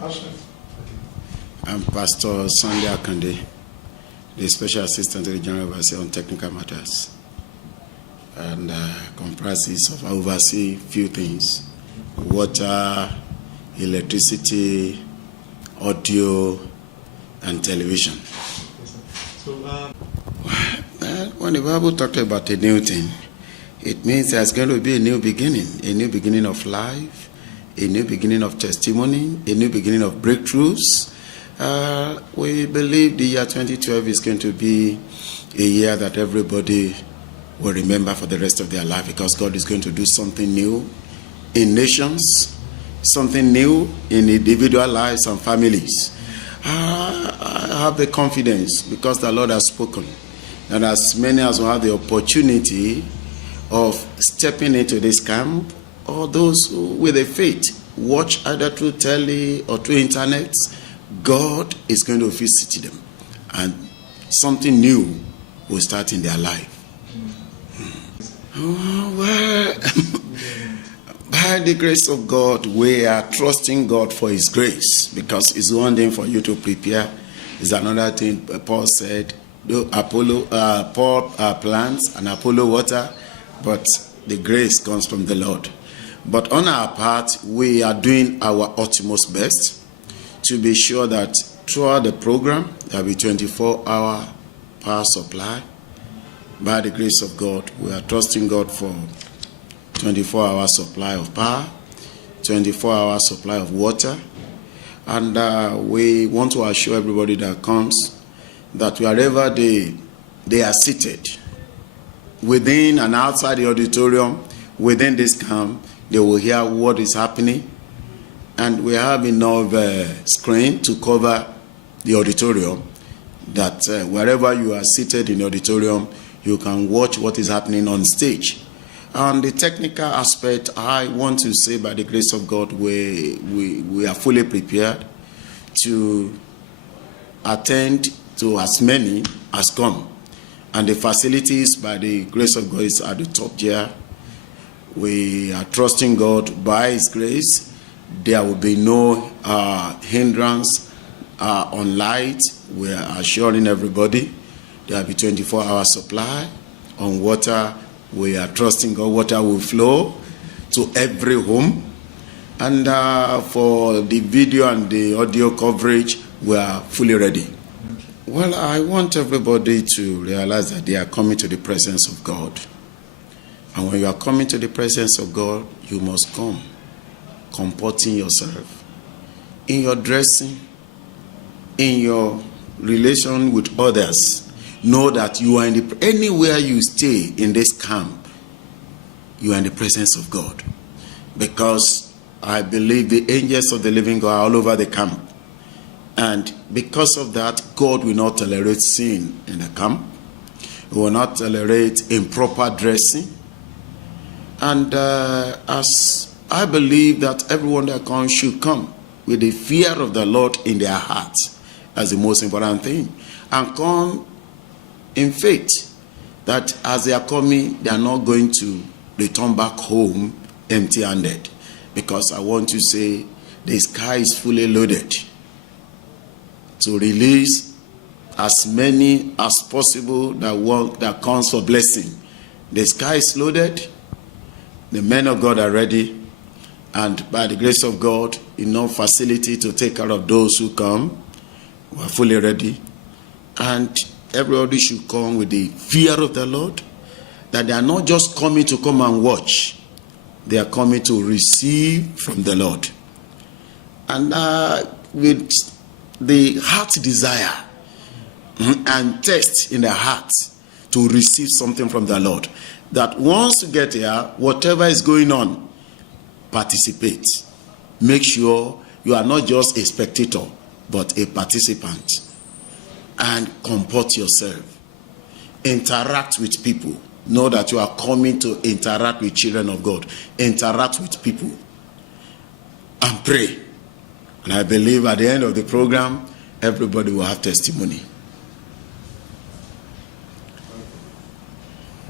I'm Pastor Sunday Akande, the Special Assistant to the General Overseer on Technical Matters, and comprises of oversee few things: water, electricity, audio, and television. When the Bible talked about a new thing, it means there's going to be a new beginning of life, a new beginning of testimony, a new beginning of breakthroughs. We believe the year 2012 is going to be a year that everybody will remember for the rest of their life, because God is going to do something new in nations, something new in individual lives and families. I have the confidence, because the Lord has spoken, and as many as will have the opportunity of stepping into this camp, or those who, with a faith, watch either through telly or through internet, God is going to visit them, and something new will start in their life. Well, by the grace of God, we are trusting God for His grace, because it's one thing for you to prepare. It's another thing. Paul said, Paul plants and Apollo water, but the grace comes from the Lord. But on our part, we are doing our utmost best to be sure that throughout the program, there will be 24-hour power supply. By the grace of God, we are trusting God for 24-hour supply of power, 24-hour supply of water. And we want to assure everybody that comes that wherever they are seated, within and outside the auditorium, within this camp, they will hear what is happening. And we have enough screen to cover the auditorium, that wherever you are seated in the auditorium, you can watch what is happening on stage. On the technical aspect, I want to say, by the grace of God, we are fully prepared to attend to as many as come. And the facilities, by the grace of God, is at the top tier. We are trusting God by His grace. There will be no hindrance on light. We are assuring everybody there will be 24-hour supply. On water, we are trusting God. Water will flow to every home. And for the video and the audio coverage, we are fully ready. Well, I want everybody to realize that they are coming to the presence of God. And when you are coming to the presence of God, you must come comporting yourself in your dressing, in your relation with others. Know that you are anywhere you stay in this camp, you are in the presence of God. Because I believe the angels of the living God are all over the camp. And because of that, God will not tolerate sin in the camp. He will not tolerate improper dressing. And as I believe that everyone that comes should come with the fear of the Lord in their hearts, as the most important thing. And come in faith that as they are coming, they are not going to return back home empty-handed. Because I want to say the sky is fully loaded to release as many as possible that comes for blessing. The sky is loaded. The men of God are ready. And by the grace of God, enough facility to take care of those who come. We are fully ready. And everybody should come with the fear of the Lord, that they are not just coming to come and watch. They are coming to receive from the Lord. And with the heart desire and taste in their heart to receive something from the Lord, that once you get here, whatever is going on, participate. Make sure you are not just a spectator, but a participant. And comport yourself. Interact with people. Know that you are coming to interact with children of God. Interact with people. And pray. And I believe at the end of the program, everybody will have testimony.